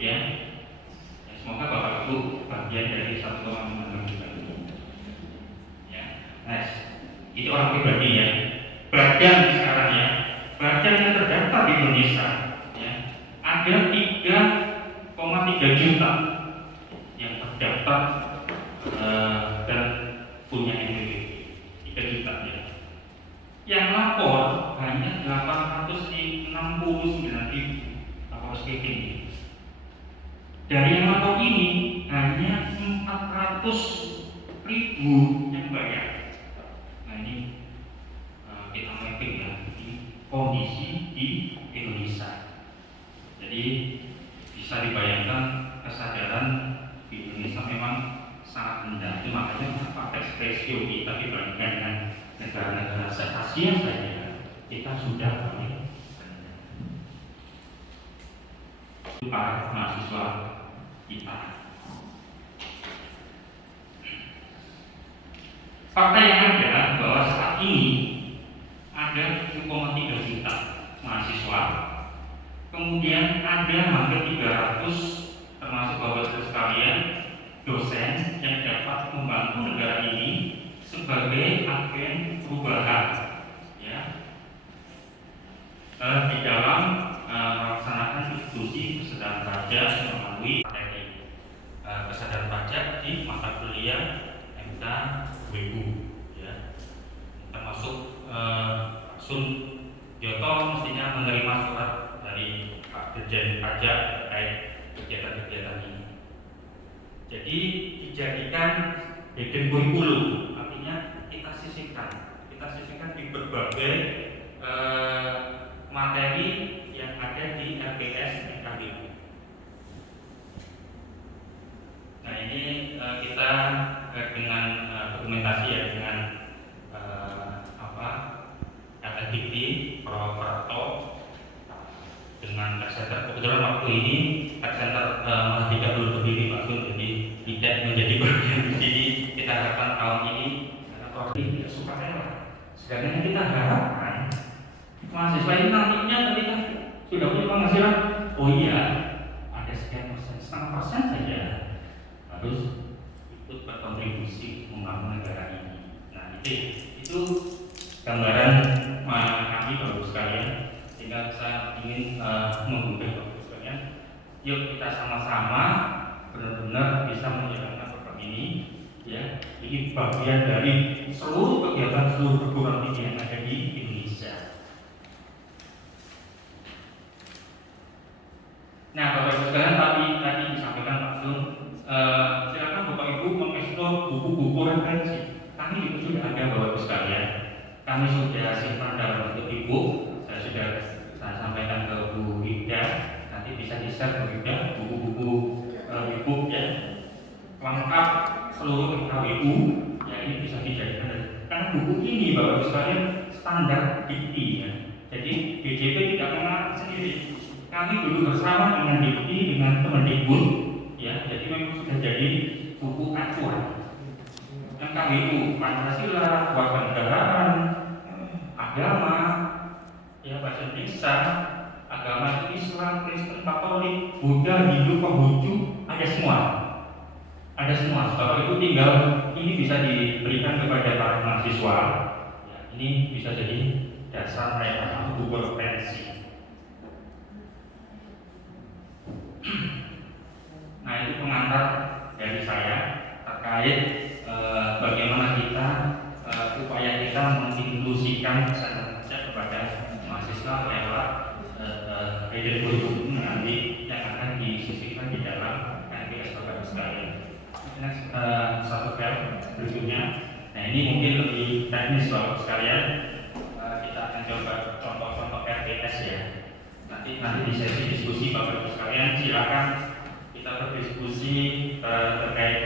ya. Semoga Bapak Ibu bagian dari satu orang juga. Ya, itu orang pribadi ya. Badan sekarang ya, badan yang terdaftar di Indonesia ya, ada 3,3 juta yang terdaftar dan punya NPWP, 3 juta ya. Yang lapor hanya 869.000 lapor SPP. Dari yang lapor ini hanya 400.000 yang bayar. Nah ini kita mapping ya, ini kondisi di Indonesia. Jadi bisa dibayangkan kesadaran di Indonesia memang sangat rendah. Itu makanya tax ratio kita dibandingkan dengan negara-negara se-Asia saja kita sudah paling rendah. Para mahasiswa kita. Fakta yang ada bahwa saat ini ada 7,3 juta mahasiswa, kemudian ada hampir 300 termasuk Bapak Ibu sekalian dosen yang dapat membantu negara ini sebagai agen perubahan ya, di dalam melaksanakan diskusi kesadaran pajak melalui materi kesadaran pajak di mata kuliah MK WU ya, termasuk Sun Joto mestinya menerima surat dari Pak Dirjen Pajak terkait kegiatan-kegiatan ini. Jadi dijadikan hidden kurikulum, artinya kita sisihkan di berbagai materi yang ada di LPS MKWU. Nah ini kita dengan dokumentasi ya, dengan LDP, Properto, dengan tax center. Kebetulan waktu ini tax center malah tidak belum berdiri Pak Sun, jadi tidak menjadi bagian di sini. Kita harapkan tahun ini karena Polri tidak suka rela. Sedangkan kita harapkan mahasiswa ini nantinya ketika sudah punya penghasilan, oh iya ada sekian persen, setengah persen saja harus ikut berkontribusi membangun negara ini. Nah itu gambaran kami Bapak sekalian, sehingga saya ingin menggugah Bapak sekalian, yuk kita sama-sama benar-benar bisa menjalankan program ini ya. Ini bagian dari seluruh kegiatan seluruh perguruan tinggi yang ada di Indonesia. Nah Bapak Ibu sekalian, tadi disampaikan Pak Sun, silakan Bapak Ibu mengeksplor buku-buku referensi. Kami itu sudah ada Bapak Ibu sekalian. Kami sudah simpan dalam bentuk e-book. Saya sampaikan ke Bu Ida, nanti bisa di-share ke Ida buku-buku e-book ya, lengkap seluruh KWU ya, ini bisa dijadikan. Karena buku ini Bapak Ibu sekalian standar dikti ya. Jadi BJP tidak mengarang sendiri. Kami dulu bersama dengan dikti, dengan Kemendikbud ya, jadi memang sudah jadi buku acuan. KWU, Pancasila, Kewarganegaraan, agama, ya bahasa Indonesia, agama Islam, Kristen, Katolik, Buddha, Hindu, Konghucu, ada semua. Bapak Ibu tinggal ini bisa diberikan kepada para mahasiswa. Ya, ini bisa jadi dasar mereka untuk buku referensi. Nah itu pengantar dari saya terkait bagaimana kita upaya kita menginklusikan kesadaran pajak kepada mahasiswa lewat hidden kurikulum nanti yang akan disisipkan di dalam NPS Bapak sekalian. Next, satu file berikutnya. Nah ini mungkin lebih teknis Bapak sekalian. Kita akan coba contoh-contoh RPS ya. Nanti di sesi diskusi Bapak sekalian silakan kita berdiskusi terkait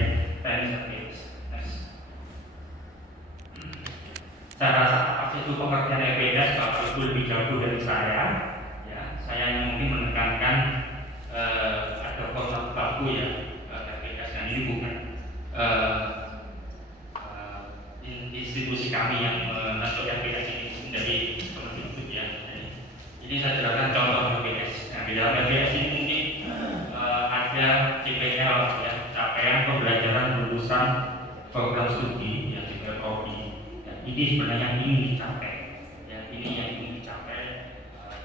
teknis RPS. Saya rasa apa itu pengertian EPS Bapak Ibu lebih jauh dari saya. Ya, saya yang mungkin menekankan ada konsep baku ya EPS, dan ini bukan institusi kami yang menentukan EPS ini dari Kemendikbud ya. Ini saya jelaskan contoh EPS. Nah, di dalam EPS ini mungkin lulusan program studi yang diprodi. Ya, ini sebenarnya yang ingin dicapai. Ya, ini yang ingin dicapai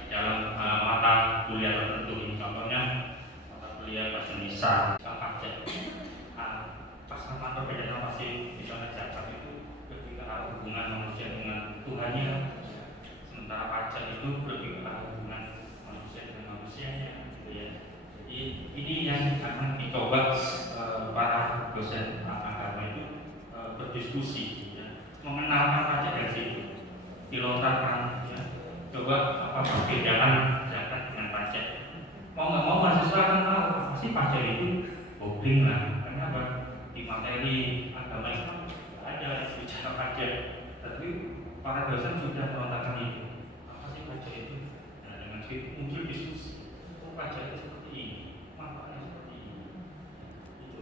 di dalam mata kuliah tertentu. Contohnya mata kuliah bahasa Indonesia, pajak. Pasangan perbedaan pasti misalnya zakat itu lebih ke arah hubungan manusia dengan Tuhannya, sementara pajak itu lebih ke arah hubungan manusia dengan manusianya, gitu ya. Jadi ini yang akan dicoba para dosen agama itu berdiskusi, ya, mengenalkan pajak dari situ, dilontarkan, ya, coba apa perbedaan zakat dengan pajak. Mau nggak mau mahasiswa akan tahu apa sih pajak itu, googling lah. Kenapa? Di materi agama Islam ada bicara pajak, tapi para dosen sudah melontarkan itu. Apa sih pajak itu? Nah, dengan situ muncul diskusi. Oh, pajak itu seperti ini, manfaatnya seperti ini. Itu.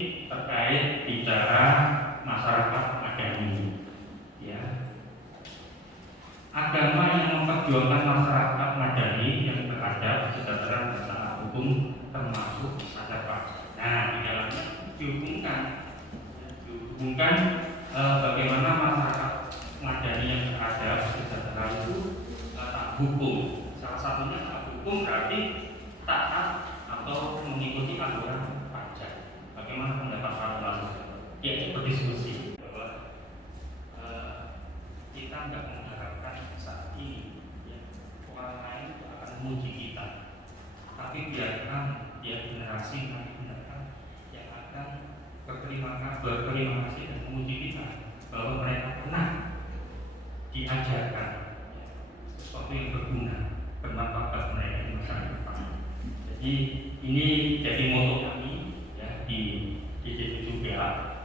Ini terkait bicara masyarakat madani. Ya. Agama yang memperjuangkan masyarakat madani yang beradab, sejahtera, bersama hukum, termasuk pajak. Nah, di dalamnya dihubungkan bagaimana masyarakat madani yang beradab, sejahtera itu taat hukum. Salah satunya taat hukum berarti taat atau mengikuti aturan pajak. Bagaimana pendapat para mahasiswa? Yaitu berdiskusi bahwa kita nggak mengharapkan saat ini, ya, orang lain itu akan menguji kita, tapi biarkan dia generasi mendatang yang akan berterima kasih dan menguji kita bahwa mereka pernah diajarkan, ya, sesuatu yang berguna, bermanfaat bagi mereka di masa depan. Jadi ini jadi moto kami, ya, di JP7PA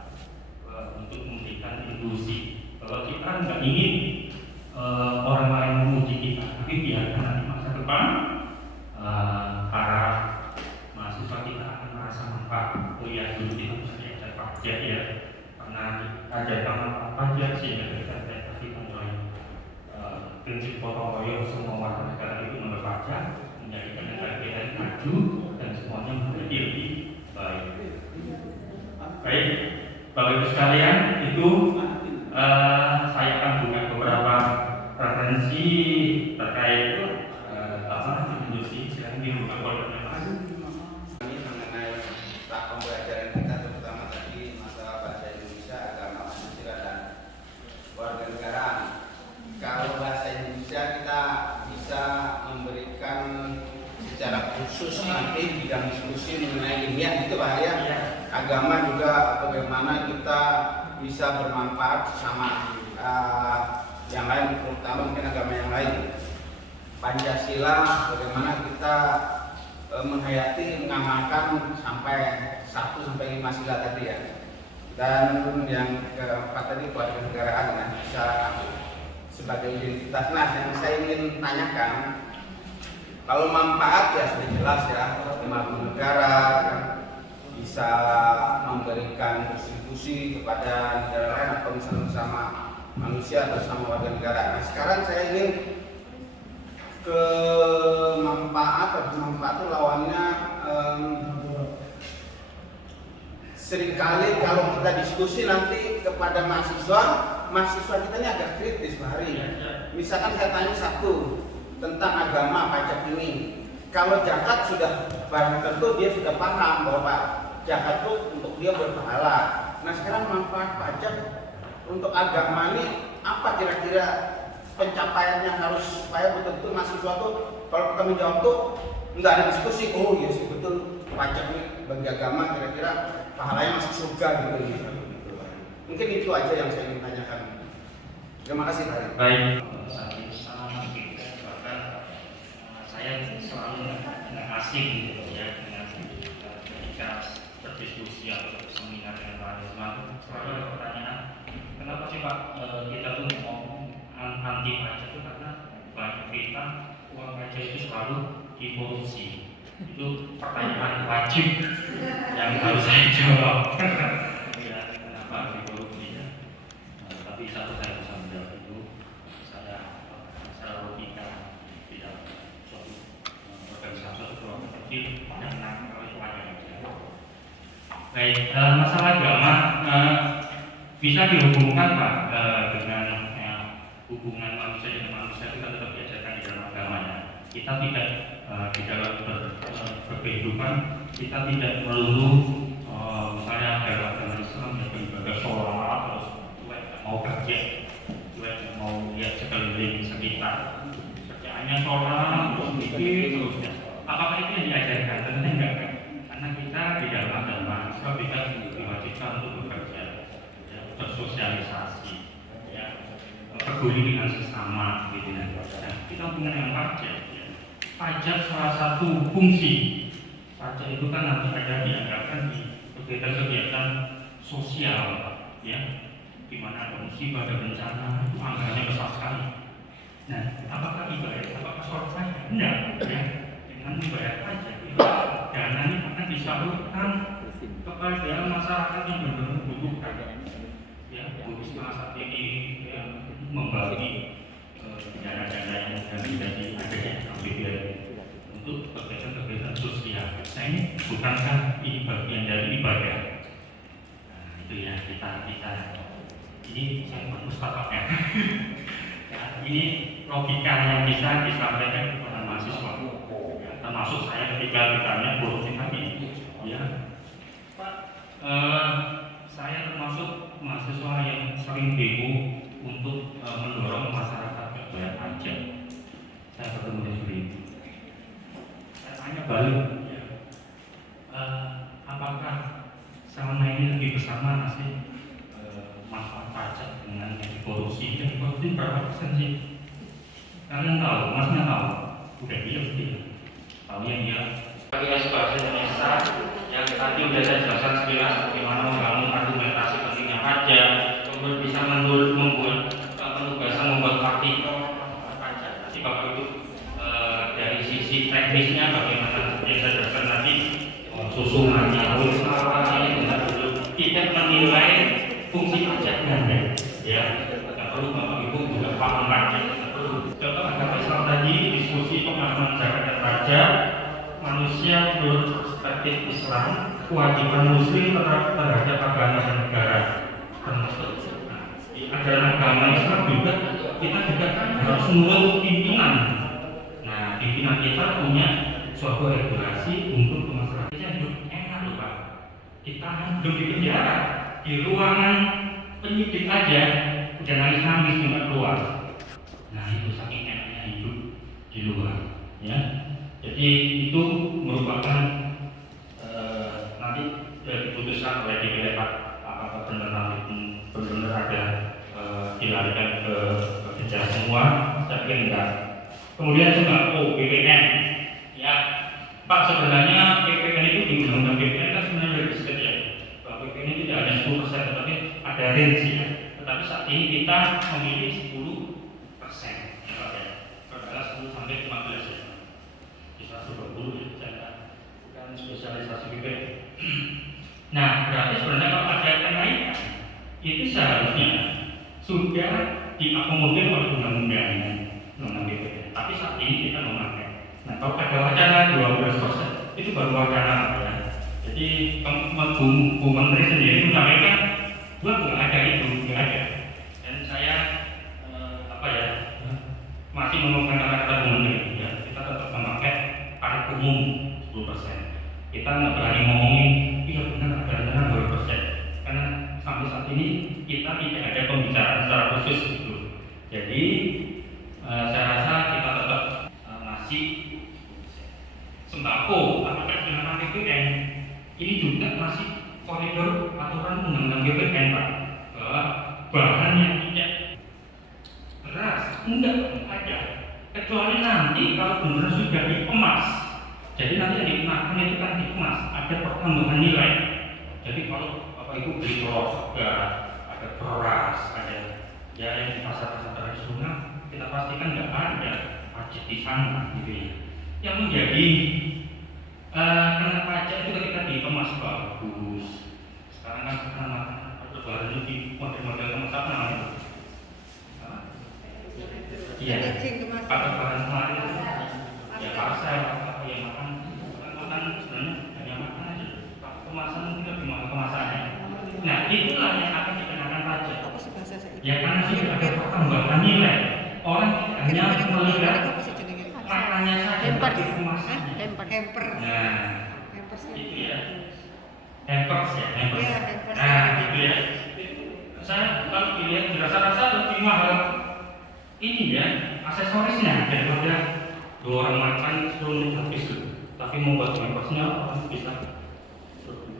untuk memberikan inklusi bahwa kita nggak ingin orang lain menguji kita, tapi biarkan nanti masa depan para mahasiswa kita akan merasa manfaat kuliah dulu kita bisa diajar pajak, ya, karena ada manfaat pajak sehingga kita diajarkan mulai prinsip gotong royong semua warga negara itu membayar pajak, menjadikan negara kita maju dan semuanya menjadi lebih baik. Baik, Bapak Ibu sekalian, itu saya akan buka beberapa referensi terkait industri. Silakan dibuka foldernya, Mas. Ini mengenai pembelajaran kita, terutama tadi masalah bahasa Indonesia, agama, pancasila, dan warga negaraan. Kalau bahasa Indonesia kita bisa memberikan secara khusus nanti bidang diskusi mengenai ilmiah itu Pak ya. Agama juga bagaimana kita bisa bermanfaat sama yang lain, terutama mungkin agama yang lain. Pancasila bagaimana kita menghayati, mengamalkan sampai 1 sampai 5 sila tadi ya. Dan yang keempat tadi kewarganegaraan, ya, bisa sebagai identitas. Nah, yang saya ingin tanyakan, kalau manfaat ya sudah jelas ya, membangun negara, bisa memberikan kontribusi kepada negara lain atau misalnya bersama manusia atau sama warga negara. Nah, sekarang saya ingin ke manfaat itu lawannya seringkali kalau kita diskusi nanti kepada mahasiswa kita ini agak kritis Pak Hari. Misalkan saya tanya satu tentang agama pajak ini, kalau zakat sudah barang tentu dia sudah paham bahwa zakat itu untuk dia berpahala. Nah, sekarang manfaat pajak untuk agama ini apa kira-kira pencapaian yang harus supaya betul-betul mahasiswa tuh kalau kita menjawab tuh nggak ada diskusi, oh iya sih betul pajak ini bagi agama kira-kira pahalanya masuk surga gitu. Mungkin itu aja yang saya ingin tanyakan. Terima kasih Pak. Baik, bahkan saya selalu nggak asing gitu ya dengan ketika berdiskusi atau seminar dengan mahasiswa, selalu ada pertanyaan, kenapa sih Pak kita tuh ngomong anti pajak itu karena banyak kita uang pajak itu selalu dikorupsi. Itu pertanyaan wajib yang harus saya jawab. Ya, kenapa dikorupsi ya? Tapi satu saya bisa menjawab itu, saya secara logika tidak suatu organisasi atau kelompok kecil yang kalau itu ada Baik, masalah agama bisa dihubungkan Pak dengan hubungan manusia dengan manusia kita tetap diajarkan di dalam agamanya. Kita tidak di dalam berkehidupan kita tidak melulu misalnya dalam agama Islam yang beribadah sholat terus mau kerja, mau lihat sekeliling sekitar, kerjaannya sholat terus mikir terus. Apakah itu yang diajarkan? Tentunya enggak kan? Karena kita di dalam agama Islam kita diwajibkan untuk bekerja, ya, bersosialisasi, ya, peduli dengan sesama, gitu ya. Nah, kita hubungan dengan pajak. Ya. Pajak salah satu fungsi pajak itu kan nanti ada dianggarkan di kegiatan-kegiatan sosial, ya, di mana ada musibah, ada bencana, itu anggarannya besar sekali. Nah, apakah dibayar? Apakah sholat pajak? Enggak, ya. Dengan membayar pajak itu dana ini akan disalurkan kepada masyarakat yang benar-benar membutuhkan, ya, Buris saat ini ya, membagi dana-dana yang menjadi APBN untuk kegiatan-kegiatan sosial. Nah, ini bukankah ini bagian dari ibadah? Nah, itu ya kita ini saya berpustaka ya. Ya, ini logika yang bisa disampaikan kepada mahasiswa, ya, termasuk saya ketika ditanya korupsi tadi, ya Pak, saya termasuk mahasiswa yang sering demo untuk mendorong masyarakat bayar pajak. Saya bertemu di sini. Saya tanya balik, ya, apakah selama ini lebih besar mana sih manfaat pajak dengan yang korupsi? Yang korupsi berapa persen sih? Kalian tahu, masnya tahu? Udah dia mesti tahu yang dia. Bagi bahasa Indonesia yang tadi udah saya jelaskan sekilas bagaimana membangun argumentasi pentingnya pajak, kemudian bisa membuat penugasan membuat partikel pajak. Nanti Bapak Ibu dari sisi teknisnya bagaimana yang saya jelaskan tadi, susunannya, usaha ini dulu tidak menilai fungsi pajaknya, ya. Tidak perlu Bapak Ibu juga paham pajak. Contoh agama Islam tadi diskusi pemahaman zakat dan pajak. Manusia menurut perspektif Islam, kewajiban Muslim terhadap agama dan negara, termasuk di ajaran agama Islam juga kita juga kan harus menurut pimpinan. Nah, pimpinan kita punya suatu regulasi untuk masyarakatnya hidup enak loh Pak. Kita hidup di penjara, di ruangan penyidik aja udah nangis-nangis minta keluar. Nah, itu saking enaknya hidup di luar, ya. Jadi itu merupakan nanti diputuskan oleh DPR Pak, apakah benar ada dilarikan ke penjara semua, saya kira enggak. Kemudian sembako BPN, ya Pak, sebenarnya BPN itu di undang-undang BPN kan sebenarnya register ya, bahwa BPN itu tidak hanya 10%, tetapi ada range ya. Tetapi saat ini kita memilih 10%, ya, adalah 10 sampai 15 ya. 120 ya, bukan spesialisasi BPN. Nah, berarti sebenarnya kalau ada kenaikan itu seharusnya sudah diakomodir oleh undang-undang BPN. Tapi saat ini kita memakai. Nah, kalau ada wacana 12%, itu baru wacana apa ya? Jadi Bu Menteri sendiri menyampaikan, nggak ada itu, nggak ada. Dan saya masih menggunakan kata-kata Bu Menteri, ya, kita tetap memakai tarif umum 10%. Kita nggak berani ngomongin iya benar ada 2%, karena sampai saat ini kita tidak ada pembicaraan secara khusus gitu. Jadi saya rasa kita tetap masih sembako, apakah dengan BPN ini juga masih koridor aturan undang-undang BPN Pak, bahwa bahan yang tidak beras enggak ada, kecuali nanti kalau benar sudah dikemas. Jadi nanti yang dikenakan itu kan dikemas, ada pertambahan nilai. Jadi kalau Bapak Ibu beli telur segar, ada beras, ada ya yang di pasar-pasar tradisional, kita pastikan nggak ada pajak di sana gitu ya. Yang menjadi kena pajak itu ketika dikemas bagus. Sekarang kan baru di model-model kemas apa namanya? Iya, pakai bahan kemarin ya parcel apa yang makan sebenarnya hanya makan aja. Kemasan tidak dimakan itulah yang akan dikenakan pajak. Apa sih bahasa saya? Ya karena sudah ada pertambahan nilai. Orang tidak hanya melihat Apa sih jenenge? maknanya saja, Hampers. tapi kemasannya. Hamper. Nah, Hampers itu ya. Hampers ya, hampers. Iya, hampers. Nah, gitu ya. Saya kalau dilihat dirasa-rasa lebih mahal ini ya aksesorisnya daripada dua orang makan sebelum habis tuh. Tapi membuat hampersnya orang bisa.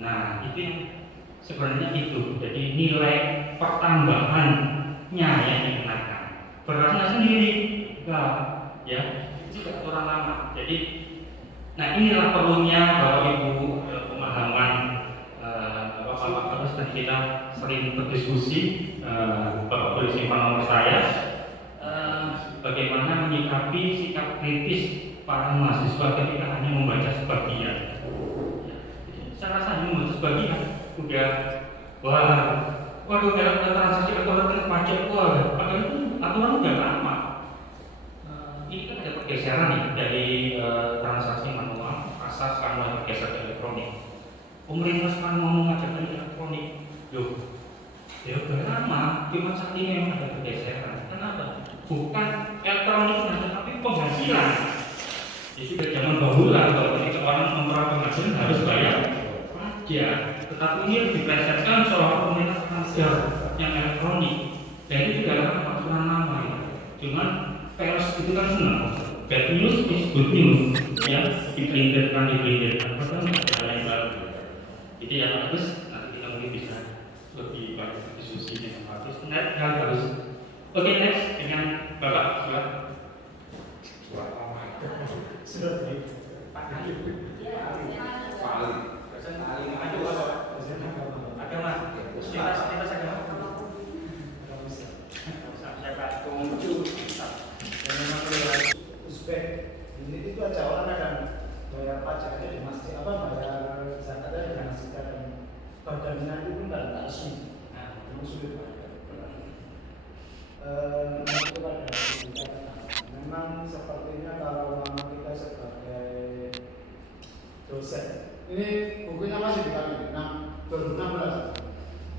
Nah, itu yang sebenarnya itu. Jadi nilai pertambahannya yang dikenakan. Berasnya sendiri, enggak, ya, itu aturan lama. Jadi, nah inilah perlunya Bapak Ibu pemahaman Bapak terus tadi kita sering berdiskusi Bapak boleh simpan nomor saya bagaimana menyikapi sikap kritis para mahasiswa ketika hanya membaca sebagian. Saya rasa hanya membaca sebagian udah waduh dalam transaksi elektronik pajak padahal itu aturan udah lama. Ini kan ada pergeseran nih dari transaksi manual asal sekarang mulai bergeser ke elektronik. Pemerintah sekarang mau mengajarkan elektronik, ya udah lama, cuma saat ini memang ada pergeseran. Kenapa? Bukan elektroniknya, tapi penghasilan. Ya sudah zaman bahula kalau ketika orang memperoleh penghasilan harus bayar pajak. Tetapi ini lebih diplesetkan soal pemerintah transfer yang elektronik. Dan itu juga adalah aturan lama ya. Cuman pers itu kan senang. Bad news is good news. Ya, dibelindirkan. Padahal nggak ada yang baru. Jadi yang bagus nanti kita mungkin bisa lebih banyak diskusi dengan Pak Agus. Hal bagus. Oke, next dengan Bapak Surat. Surat Pak Ali. Pak Ali. Dosen Ali maju apa? Agama. Lintas agama. Saya Pak Tunggu. Uzbek ini itu aja orang akan bayar pajak aja di masjid bayar zakat aja di masjid dan badannya itu pun nggak resmi. Nah, itu sulit banget. Itu pada memang sepertinya kalau kita sebagai dosen ini bukunya masih di kami 2016.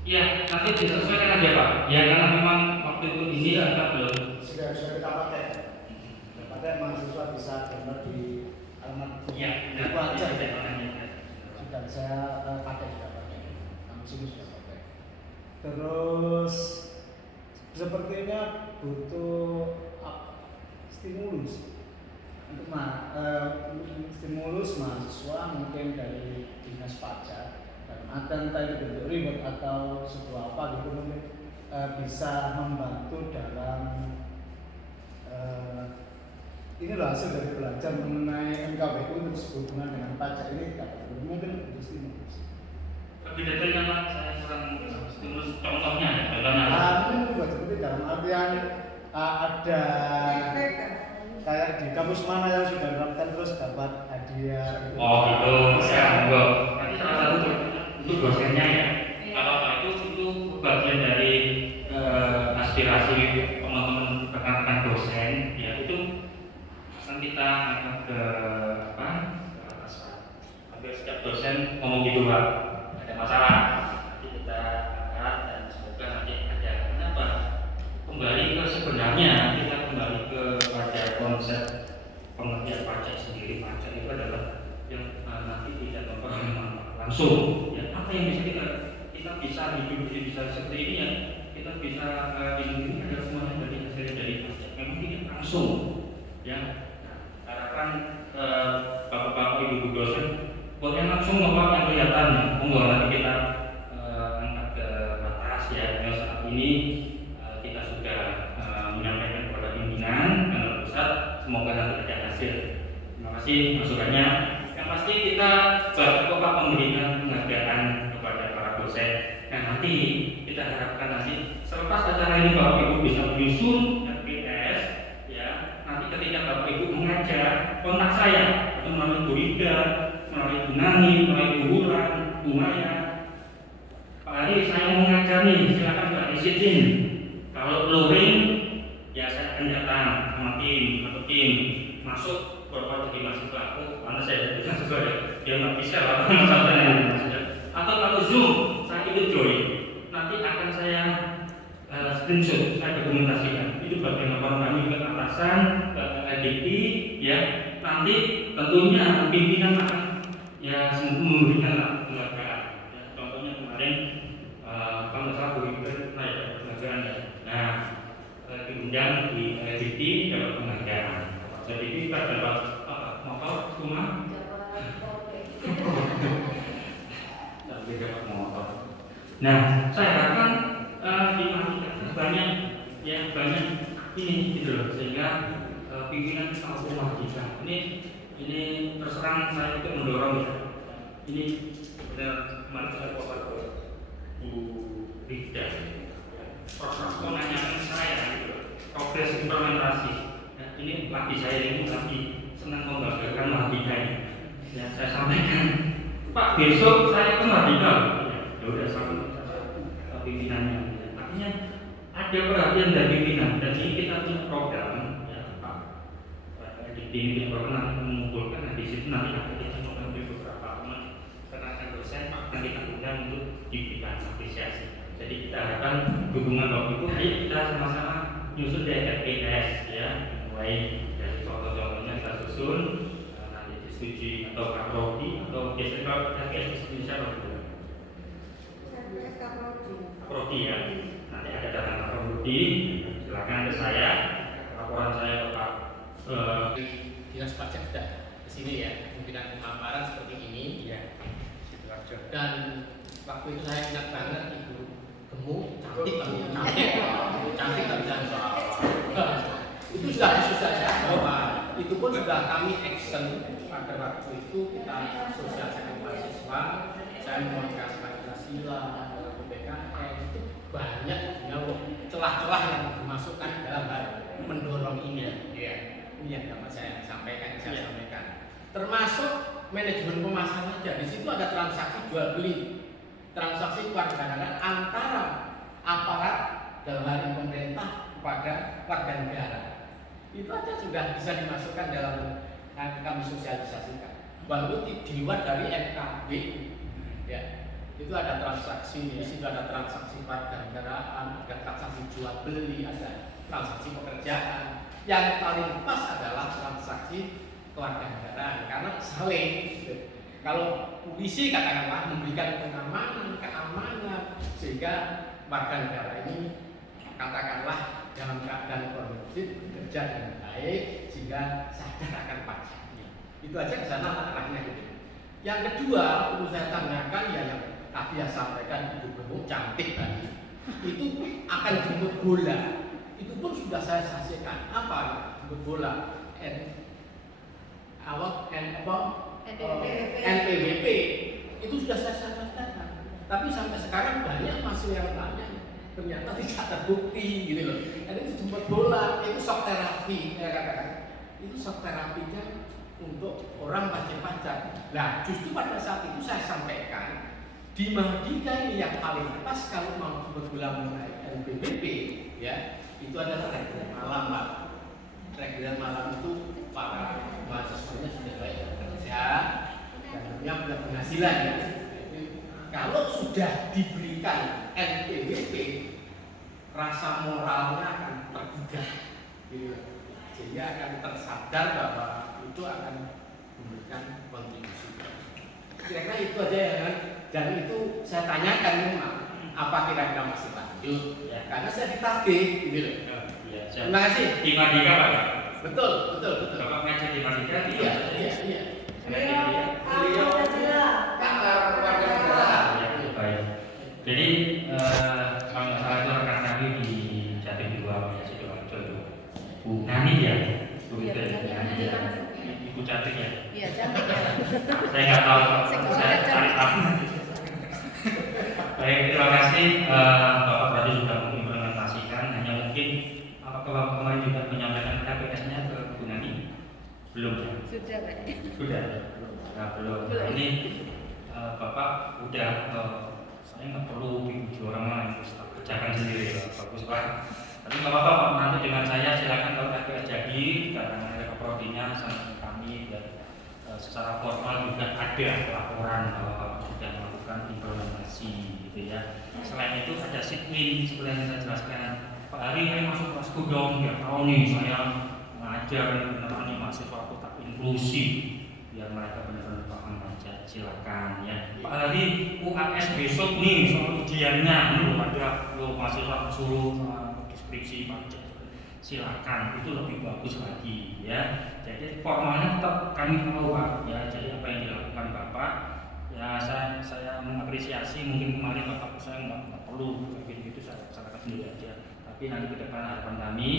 Iya, nanti disesuaikan aja Pak. Ya karena memang waktu itu ini kita belum Sudah kita pakai. Mahasiswa bisa download di alamat itu aja. ya. Dan saya pakai sudah pakai, langsung sudah pakai. Terus sepertinya butuh stimulus untuk stimulus mahasiswa mungkin dari dinas pajak dan entah itu bentuk reward atau sebuah apa gitu mungkin bisa membantu dalam ini loh hasil dari belajar mengenai NKWU untuk sehubungan dengan pajak ini mungkin itu stimulus. Lebih detailnya Pak, saya kurang stimulus contohnya ya, contohnya. Mungkin juga seperti dalam artian ada kayak di kampus mana yang sudah menerapkan terus dapat hadiah. Oh gitu, ya enggak. Nanti salah satu itu dosennya ya. Kalau itu bagian dari aspirasi teman-teman rekan-rekan dosen, ya itu akan kita angkat ke atas. Hampir setiap dosen ngomong gitu Pak, ada masalah. Nanti kita angkat dan semoga nanti ada. Kenapa? Kembali ke sebenarnya kita kembali kepada konsep pengertian pajak sendiri. Pajak itu adalah yang nanti tidak mempengaruhi manfaat langsung. Ya, apa yang bisa kita bisa hidup bisa seperti ini ya, kita bisa di negeri ada semuanya dari hasil dari pajak. Memang tidak langsung, ya. Nah, harapan bapak-bapak ibu dosen buat yang langsung bapak yang kelihatan, monggo nanti kita angkat ke atas ya. Yang saat ini kita sudah menyampaikan kepada pimpinan dan pusat, semoga nanti ada hasil. Terima kasih masukannya. Yang pasti kita bapak memberikan penghargaan kepada para dosen. Nah nanti kita harapkan nanti selepas acara ini bapak ibu bisa menyusun RPS ya. Nanti ketika bapak ibu mengajar kontak saya atau melalui Bu Rida, melalui Bu Nani, melalui Bu Wulan, Bu Maya. Pak Ari saya mau mengajar nih, silakan Pak izin. Kalau luring ya saya akan datang sama tim atau tim masuk bapak jadi mahasiswa. Oh, mana saya bukan sesuai dia nggak bisa lah masalahnya. Atau kalau Zoom saya ikut join. nanti akan saya screenshot, saya dokumentasikan. Itu bagian laporan kami ke atasan, ke LDP, ya. Nanti tentunya pimpinan akan ya memberikan penghargaan. Ya, contohnya kemarin kalau nggak salah Bu Ibu naik penghargaan ya. Nah, diundang di LDP dapat penghargaan. Jadi kita dapat motor rumah. Tapi dapat motor. Nah, saya harapkan dinamika banyak ini gitu loh, sehingga pimpinan tahu memastikan ini terserang saya untuk mendorong ya. Ini benar kemarin saya bawa ke Bu Rida, proses menanyakan saya gitu, progres implementasi. Nah, ini lagi saya ini lagi senang membanggakan Mahardika ini. Ya, saya sampaikan, Pak, besok saya ke Mahardika. Ya udah sama pimpinannya. Artinya ada perhatian dari pimpinan, dan ini kita punya program ya Pak. Di ini program mengumpulkan, nah di situ nanti akan kita mengambil beberapa teman tenaga dosen Pak, nanti kita undang untuk diberikan apresiasi. Jadi kita harapkan dukungan waktu itu, ayo kita sama-sama nyusun DRPS ya, mulai dari contoh-contohnya kita susun, nanti disetujui atau kaprodi atau biasanya kalau DRPS di Indonesia apa? Prodi ya, nanti ada data prodi, silakan ke saya, laporan saya ke Pak Dinas Pajak sudah ke sini ya, pimpinan pemaparan seperti ini ya. Dan waktu itu saya ingat banget Ibu gemuk, cantik tapi jangan soal itu sudah saya bahwa itu pun sudah kami action pada waktu itu kita sosialisasi mahasiswa, saya menggunakan Pancasila, PKN itu banyak celah-celah yang dimasukkan dalam hal mendorong ini ya. Ini yang dapat saya sampaikan, termasuk manajemen pemasaran aja. Di situ ada transaksi jual beli, transaksi kewarganegaraan antara aparat dalam hal ini pemerintah kepada warga negara. Itu aja sudah bisa dimasukkan dalam kami sosialisasikan. Baru di luar dari NKB, ya itu ada transaksi, di situ ada transaksi kewarganegaraan, ada transaksi jual beli, ada transaksi pekerjaan. Yang paling pas adalah transaksi kewarganegaraan karena saling. Kalau polisi katakanlah memberikan pengamanan, keamanan sehingga warga negara ini katakanlah dalam keadaan kondusif bekerja dengan baik sehingga sadar akan pajaknya. Itu aja ke sana arahnya gitu. Yang kedua perlu saya tanyakan ya yang tadi saya sampaikan Ibu gemuk cantik tadi itu akan jemput bola. Itu pun sudah saya saksikan apa jemput bola NPWP itu sudah saya sampaikan. Tapi sampai sekarang banyak masih yang tanya ternyata tidak terbukti gitu loh. Dan itu jemput bola, itu shock terapi ya katakan. Itu shock terapinya untuk orang wajib pajak. Nah justru pada saat itu saya sampaikan di Mahardika ini yang paling pas kalau mau jemput bola mengenai NPWP ya itu adalah reguler malam Pak. Reguler malam itu para mahasiswanya sudah baik bekerja dan punya penghasilan ya. Kalau sudah diberikan NPWP, rasa moralnya akan tergugah, gitu. Sehingga akan tersadar bahwa itu akan memberikan kontribusi. Kira-kira itu aja ya kan? Dan itu saya tanyakan memang apa kira-kira masih lanjut? Ya, karena saya ditagih, gitu loh. Ya, terima kasih. Di Mahardika Pak. Betul. Bapak ngajar di Mahardika? Iya. Kantor warga negara. Baik. Jadi kalau nggak salah itu rekan kami di Jatim 2 Sidoarjo itu Bu Nani ya, Bu Iya, Nani ya, Ibu cantik ya. Iya, cantik ya. Saya nggak tahu, saya cari tahu. Baik, terima kasih Bapak tadi sudah mengimplementasikan. Hanya mungkin apakah Bapak kemarin juga menyampaikan KPS-nya ke Bu Nani? Belum ya? Sudah, Pak. Sudah. Nah, belum. Nah, ini Bapak udah saya nggak perlu dipuji orang lain, kerjakan sendiri ya, bagus Pak. Tapi nggak apa-apa Pak, nanti dengan saya silakan kalau KPS jadi karena ada keprodinya sama kami dan secara formal juga ada laporan bahwa Bapak sudah melakukan implementasi gitu ya. Selain itu ada sitwin seperti yang saya jelaskan. Pak Hari ini masuk kelasku dong, biar tahu nih saya ngajar beneran nih mahasiswa kotak inklusi, biar mereka benar-benar paham aja. Silakan ya. Pak Hari UAS besok nih soal ujiannya, belum ada lo mahasiswa suruh deskripsi pajak. Silakan, itu lebih bagus lagi ya. Jadi formalnya tetap kami tahu Pak ya. Jadi apa yang dilakukan Bapak ya, saya mengapresiasi. Mungkin kemarin Bapak saya nggak perlu kayak gitu, saya laksanakan sendiri aja. Tapi nanti ke depan harapan kami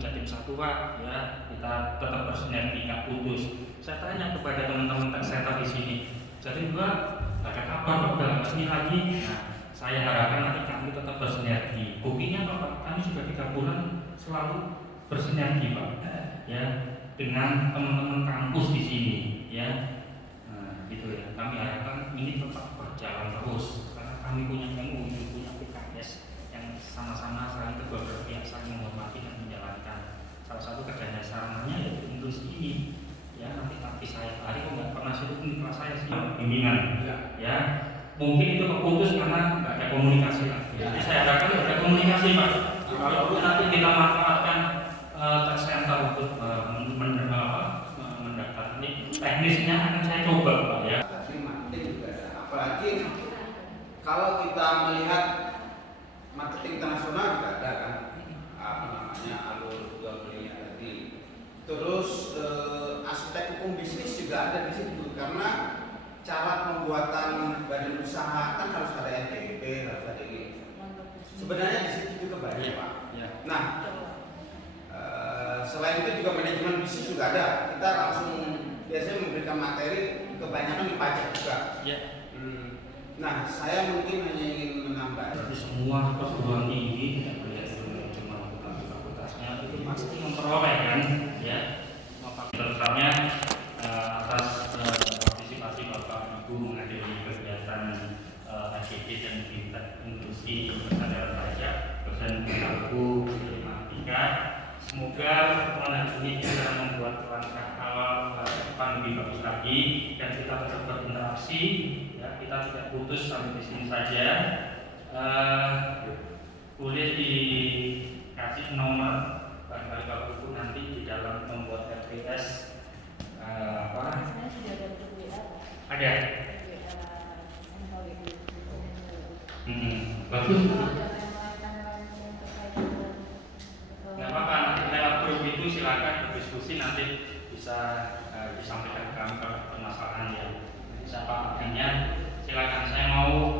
Jatim satu Pak ya, kita tetap bersinergi, nggak putus. Saya tanya kepada teman-teman tech center di sini, Jatim 2 nggak ada kabar Pak, udah nggak sini lagi. Nah, saya harapkan nanti kami tetap bersinergi. Buktinya Pak, kami sudah 3 bulan selalu bersinergi Pak ya, dengan teman-teman kampus di sini ya. Nah, gitu ya. Kami harapkan ini tetap berjalan terus karena kami punya MUU, punya PKS yang sama-sama saling kedua belah pihak saling menghormati dan menjalankan. Salah satu kerjanya sarannya yaitu inklusi ini ya. Nanti tapi saya Hari kok nggak pernah sibuk di kelas saya sih bimbingan ya. Mungkin itu keputus karena nggak ada komunikasi lah. Jadi saya harapkan ada komunikasi Pak. Kalau nanti kita manfaatkan tech center untuk mendaftar ini, teknisnya akan saya coba Pak ya. Tapi marketing juga ada. Apalagi kalau kita melihat marketing internasional juga ada kan, apa namanya, alur jual belinya tadi. Terus aspek hukum bisnis juga ada di situ karena cara pembuatan badan usaha kan harus ada NPWP, harus ada ini. Sebenarnya di situ juga banyak Pak. Ya. Nah, selain itu juga manajemen bisnis juga ada. Kita langsung biasanya memberikan materi, kebanyakan di pajak juga. Ya. Nah, saya mungkin hanya ingin menambah. Berarti semua perguruan tinggi tidak melihat cuma fakultasnya itu pasti memperoleh kan ya. Terutama atas partisipasi Bapak Ibu menghadiri kegiatan AGP dan Fintech Inklusi Kesadaran Pajak dosen aku Matematika. Semoga pertemuan ini bisa membuat langkah awal depan lebih bagus lagi dan kita tetap berinteraksi ya, kita tidak putus sampai di sini saja. Boleh dikasih nomor barangkali Bapak Ibu nanti di dalam membuat RPS apa? Ada. Bagus. Nggak apa-apa, nanti lewat grup itu silakan berdiskusi, nanti bisa disampaikan ke kami kalau permasalahan ya. Siapa akhirnya silakan, saya mau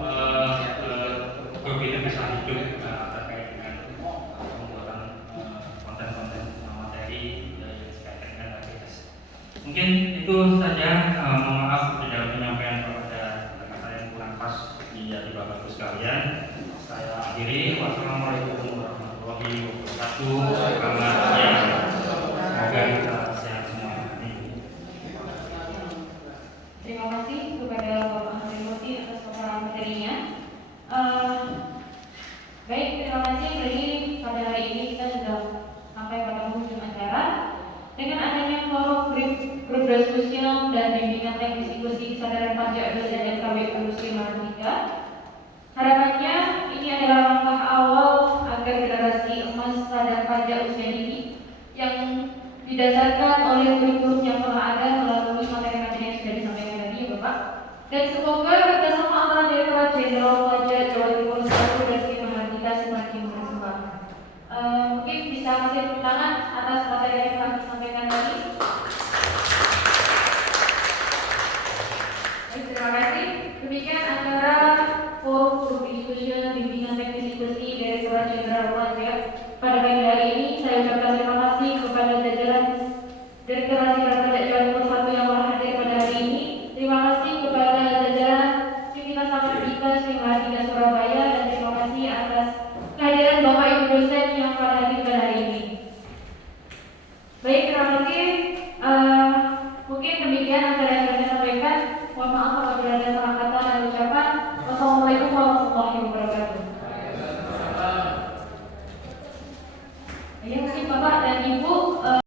grup itu bisa hidup terkait dengan pembuatan konten-konten materi yang berkaitan dengan RPS. Mungkin itu saja. Mohon maaf tidak penyampaian kepada kata-kata yang kurang pas di Bapak Ibu sekalian. Saya akhiri. Wassalamualaikum warahmatullahi wabarakatuh. Selamat ya. Semoga kita sehat semua. Terima kasih kepada Bapak Hari Murti atas paparan materinya. Baik, terima kasih. Jadi pada hari ini kita sudah sampai pada penghujung acara. Dengan adanya forum grup diskusi dan bimbingan teknis inklusi kesadaran pajak dosen FKW Industri Matematika, harapannya ini adalah langkah awal agar generasi emas sadar pajak usia dini yang didasarkan oleh kurikulum yang telah ada melalui materi-materi yang sudah disampaikan tadi ya Bapak. Dan semoga kerjasama antara Direktorat Jenderal Pajak Jawa Timur 1 dan Tim Mahardika semakin berkembang. Mungkin bisa kasih tepuk tangan atas materi yang telah disampaikan tadi. Terima kasih. Demikian acara forum grup diskusi bimbingan teknis inklusi Direktorat Jenderal Pajak pada pagi hari ini. Saya ucapkan terima kasih kepada jajaran Direktorat Jenderal Pajak Jawa Timur 1 yang telah hadir pada hari ini. Terima kasih kepada jajaran pimpinan Matematika Tim Mahardika Surabaya dan terima kasih atas kehadiran Bapak Ibu dosen yang telah hadir pada hari ini. Baik, terima kasih. Mungkin demikian acara